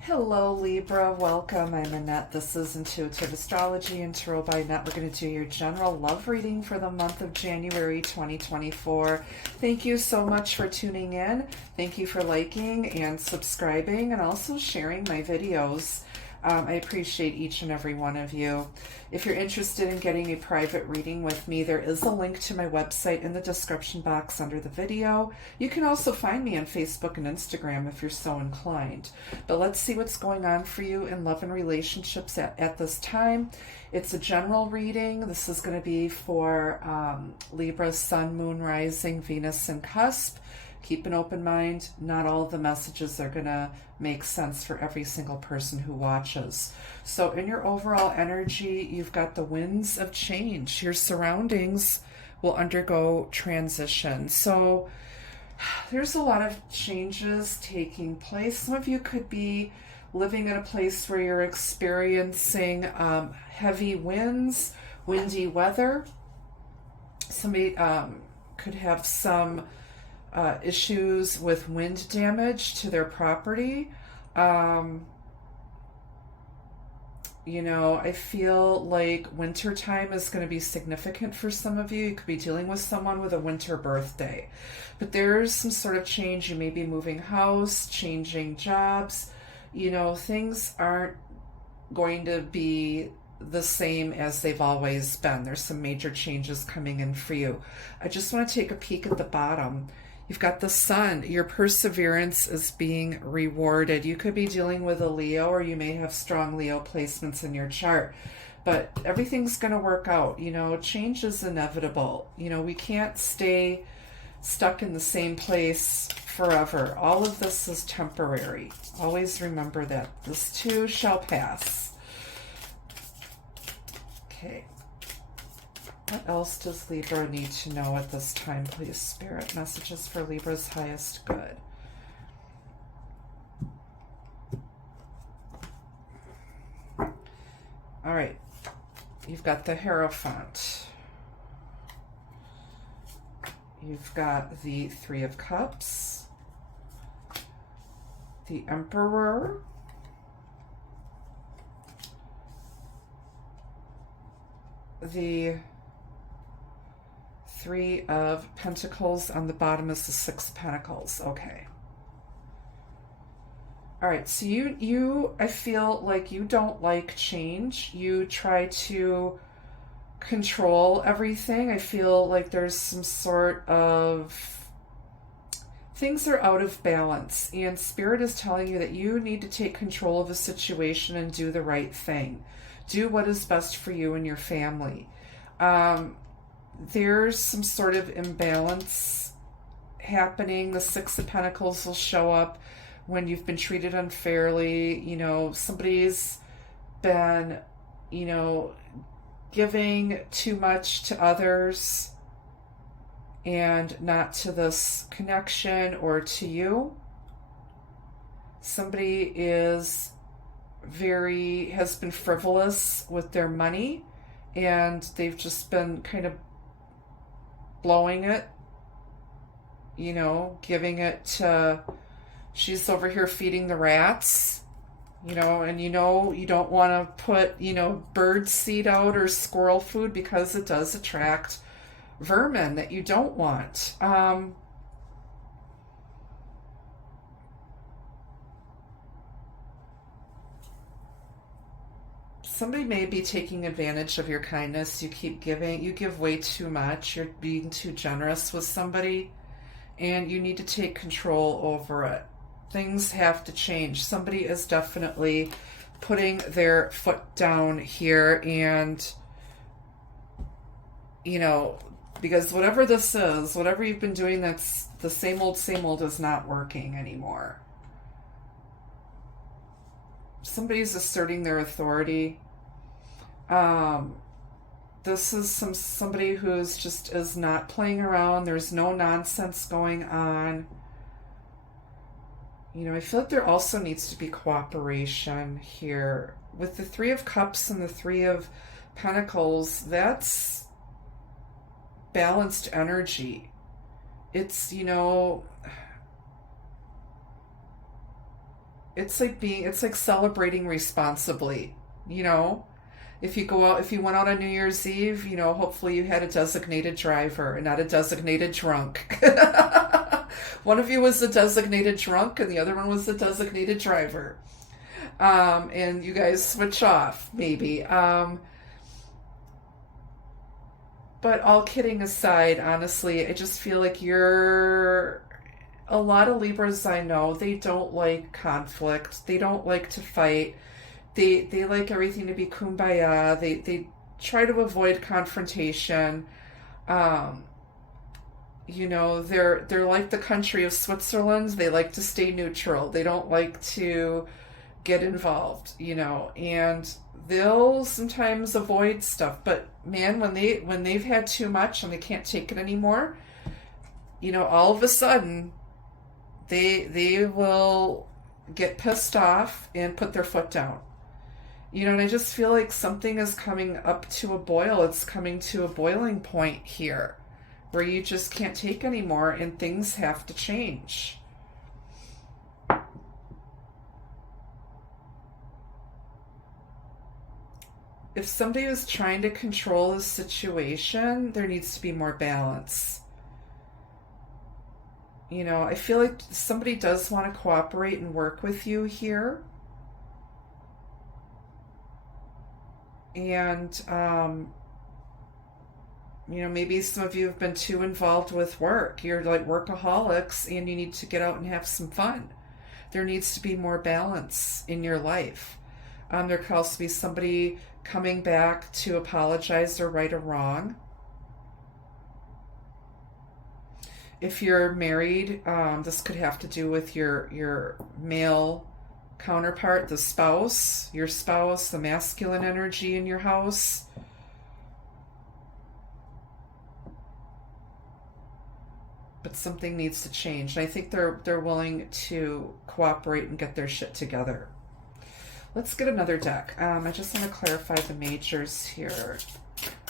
Hello Libra, welcome. I'm Annette. This is Intuitive Astrology and Tarot by Annette. We're going to do your general love reading for the month of January 2024. Thank you so much for tuning in. Thank you for liking and subscribing and also sharing my videos. I appreciate each and every one of you. If you're interested in getting a private reading with me, there is a link to my website in the description box under the video. You can also find me on Facebook and Instagram if you're so inclined. But let's see what's going on for you in love and relationships at this time. It's a general reading. This is going to be for Libra, Sun, Moon, Rising, Venus, and Cusp. Keep an open mind. Not all of the messages are going to make sense for every single person who watches. So in your overall energy, you've got the winds of change. Your surroundings will undergo transition. So there's a lot of changes taking place. Some of you could be living in a place where you're experiencing heavy winds, windy weather. Somebody could have some issues with wind damage to their property. I feel like winter time is going to be significant for some of you. You could be dealing with someone with a winter birthday. But there's some sort of change. You may be moving house, changing jobs. Things aren't going to be the same as they've always been. There's some major changes coming in for you. I just want to take a peek at the bottom. You've got the sun. Your perseverance is being rewarded. You could be dealing with a Leo, or you may have strong Leo placements in your chart. But everything's going to work out. Change is inevitable. We can't stay stuck in the same place forever. All of this is temporary. Always remember that. This too shall pass. Okay. What else does Libra need to know at this time, please, Spirit? Messages for Libra's highest good. All right. You've got the Hierophant. You've got the Three of Cups. The Emperor. The Three of Pentacles. On the bottom is the Six of Pentacles. Okay. All right. So I feel like you don't like change. You try to control everything. I feel like there's some sort of things are out of balance, and Spirit is telling you that you need to take control of the situation and do the right thing. Do what is best for you and your family. There's some sort of imbalance happening. The Six of Pentacles will show up when you've been treated unfairly. Somebody's been, giving too much to others and not to this connection or to you. Somebody has been frivolous with their money, and they've just been kind of blowing it, giving it to, she's over here feeding the rats, and you don't want to put, bird seed out or squirrel food because it does attract vermin that you don't want. Somebody may be taking advantage of your kindness. You keep giving. You give way too much. You're being too generous with somebody, and you need to take control over it. Things have to change. Somebody is definitely putting their foot down here, and, because whatever this is, whatever you've been doing that's the same old is not working anymore. Somebody's asserting their authority. This is somebody who's just is not playing around. There's no nonsense going on. I feel like there also needs to be cooperation here. With the Three of Cups and the Three of Pentacles, that's balanced energy. It's, you know, it's like celebrating responsibly, you know? If you went out on New Year's Eve, you know, hopefully you had a designated driver and not a designated drunk. One of you was the designated drunk and the other one was the designated driver. And you guys switch off, maybe. But all kidding aside, honestly, I just feel like a lot of Libras I know, they don't like conflict. They don't like to fight. They like everything to be kumbaya. They try to avoid confrontation. Um, you know, they're like the country of Switzerland. They like to stay neutral. They don't like to get involved, you know, and they'll sometimes avoid stuff. But man, when they've had too much and they can't take it anymore, you know, all of a sudden they will get pissed off and put their foot down. You know, and I just feel like something is coming up to a boil. It's coming to a boiling point here where you just can't take anymore and things have to change. If somebody is trying to control a situation, there needs to be more balance. You know, I feel like somebody does want to cooperate and work with you here. And, you know, maybe some of you have been too involved with work. You're like workaholics and you need to get out and have some fun. There needs to be more balance in your life. There could also be somebody coming back to apologize or right a wrong. If you're married, this could have to do with your male counterpart, the spouse, your spouse, the masculine energy in your house. But something needs to change. And I think they're willing to cooperate and get their shit together. Let's get another deck. I just want to clarify the majors here.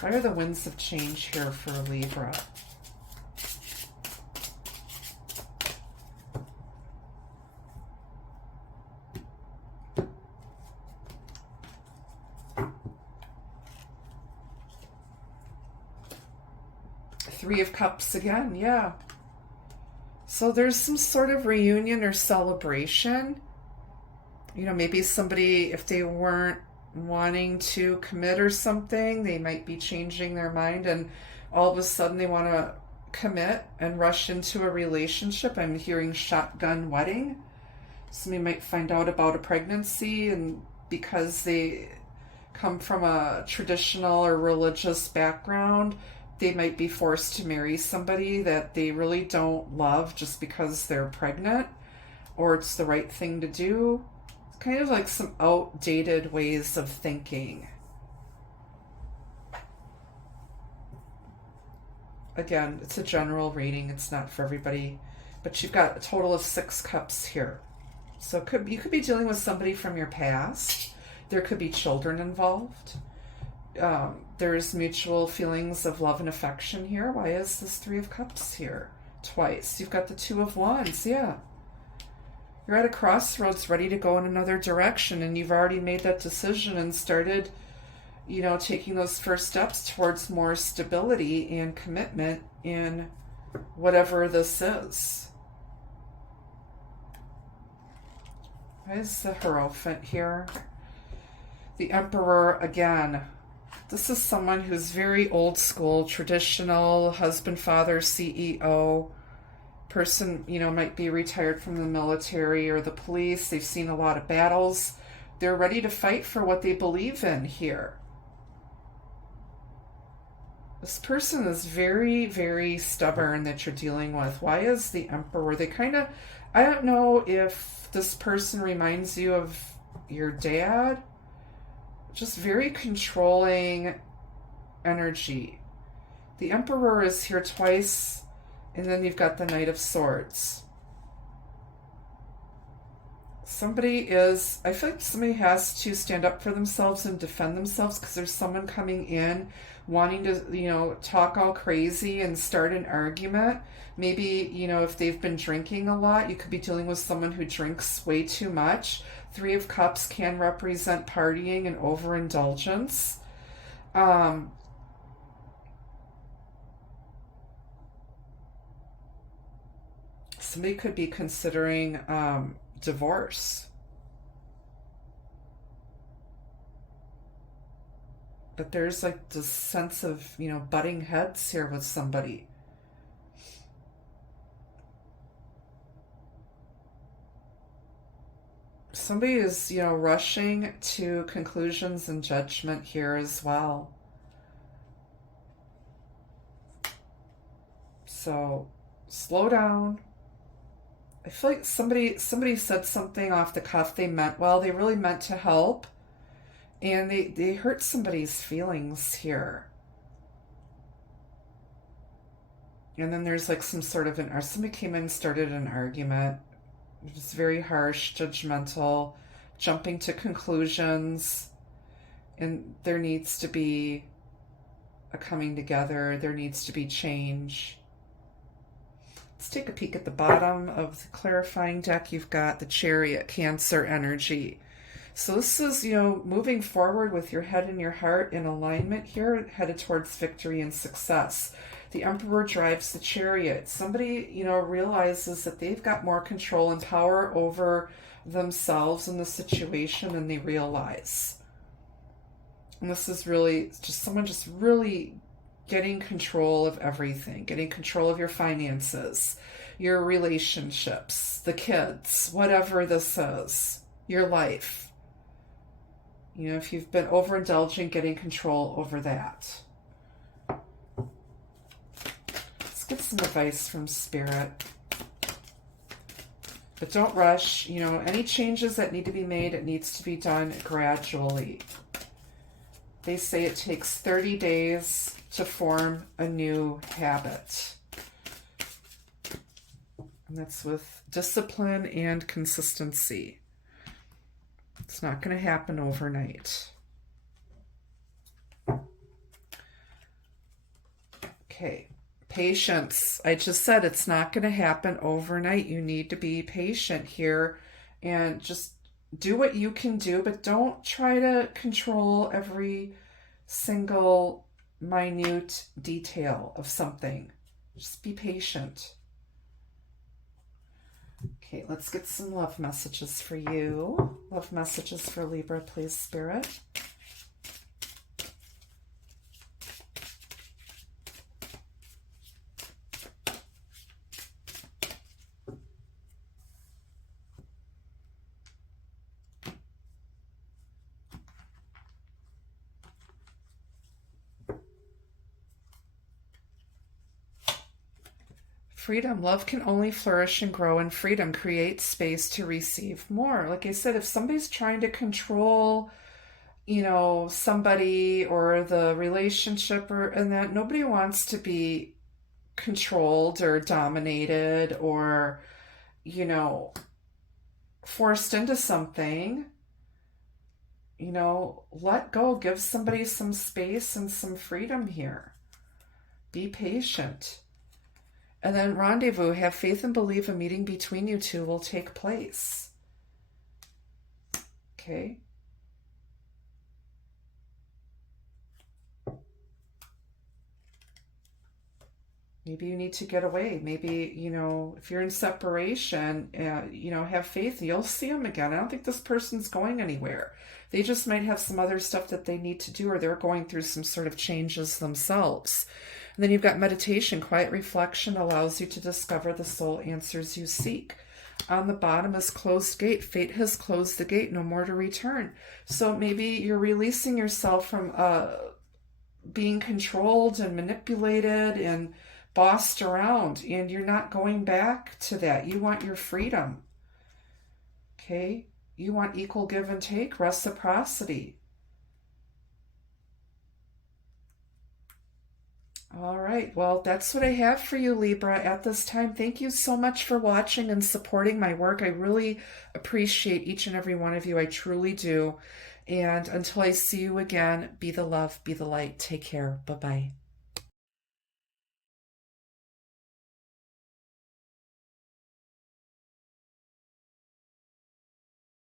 Why are the winds of change here for Libra? Three of Cups again, yeah. So there's some sort of reunion or celebration. You know, maybe somebody, if they weren't wanting to commit or something, they might be changing their mind and all of a sudden they want to commit and rush into a relationship. I'm hearing shotgun wedding. Somebody might find out about a pregnancy, and because they come from a traditional or religious background, they might be forced to marry somebody that they really don't love just because they're pregnant or it's the right thing to do. It's kind of like some outdated ways of thinking. Again, it's a general reading. It's not for everybody. But you've got a total of 6 cups here. So you could be dealing with somebody from your past. There could be children involved. There's mutual feelings of love and affection here. Why is this 3 of Cups here? Twice. You've got the 2 of Wands, yeah. You're at a crossroads ready to go in another direction, and you've already made that decision and started, you know, taking those first steps towards more stability and commitment in whatever this is. Why is the Hierophant here? The Emperor again. This is someone who's very old school, traditional, husband, father, CEO. Person, you know, might be retired from the military or the police. They've seen a lot of battles. They're ready to fight for what they believe in here. This person is very, very stubborn that you're dealing with. Why is the Emperor? They kind of, I don't know if this person reminds you of your dad. Just very controlling energy. The Emperor is here twice, and then you've got the Knight of Swords. I feel like somebody has to stand up for themselves and defend themselves because there's someone coming in wanting to, talk all crazy and start an argument. Maybe, if they've been drinking a lot, you could be dealing with someone who drinks way too much. Three of Cups can represent partying and overindulgence. Um, Somebody could be considering divorce. But there's like this sense of, butting heads here with somebody. Somebody is, rushing to conclusions and judgment here as well. So slow down. I feel like somebody said something off the cuff. They meant well. They really meant to help, and they hurt somebody's feelings here. And then there's like some sort of somebody came in and started an argument. It was very harsh, judgmental, jumping to conclusions, and there needs to be a coming together. There needs to be change. Let's take a peek at the bottom of the clarifying deck. You've got the Chariot, Cancer energy. So this is, moving forward with your head and your heart in alignment here, headed towards victory and success. The Emperor drives the Chariot. Somebody, realizes that they've got more control and power over themselves in the situation than they realize. And this is really just someone just really getting control of everything, getting control of your finances, your relationships, the kids, whatever this is, your life. If you've been overindulging, getting control over that. Let's get some advice from Spirit. But don't rush. Any changes that need to be made, it needs to be done gradually. They say it takes 30 days to form a new habit. And that's with discipline and consistency. It's not going to happen overnight. Okay, patience. I just said it's not going to happen overnight. You need to be patient here and just do what you can do, but don't try to control every single minute detail of something. Just be patient. Okay, let's get some love messages for you. Love messages for Libra, please, Spirit. Freedom. Love can only flourish and grow in freedom. Create space to receive more. Like I said, if somebody's trying to control, somebody or the relationship and that, nobody wants to be controlled or dominated or, forced into something. Let go. Give somebody some space and some freedom here. Be patient. And then rendezvous, have faith and believe a meeting between you two will take place. Okay. Maybe you need to get away. Maybe, if you're in separation, have faith. You'll see them again. I don't think this person's going anywhere. They just might have some other stuff that they need to do, or they're going through some sort of changes themselves. And then you've got meditation. Quiet reflection allows you to discover the soul answers you seek. On the bottom is closed gate. Fate has closed the gate. No more to return. So maybe you're releasing yourself from being controlled and manipulated and bossed around, and you're not going back to that. You want your freedom. Okay? You want equal give and take, reciprocity. All right. Well, that's what I have for you, Libra, at this time. Thank you so much for watching and supporting my work. I really appreciate each and every one of you. I truly do. And until I see you again, be the love, be the light. Take care. Bye bye.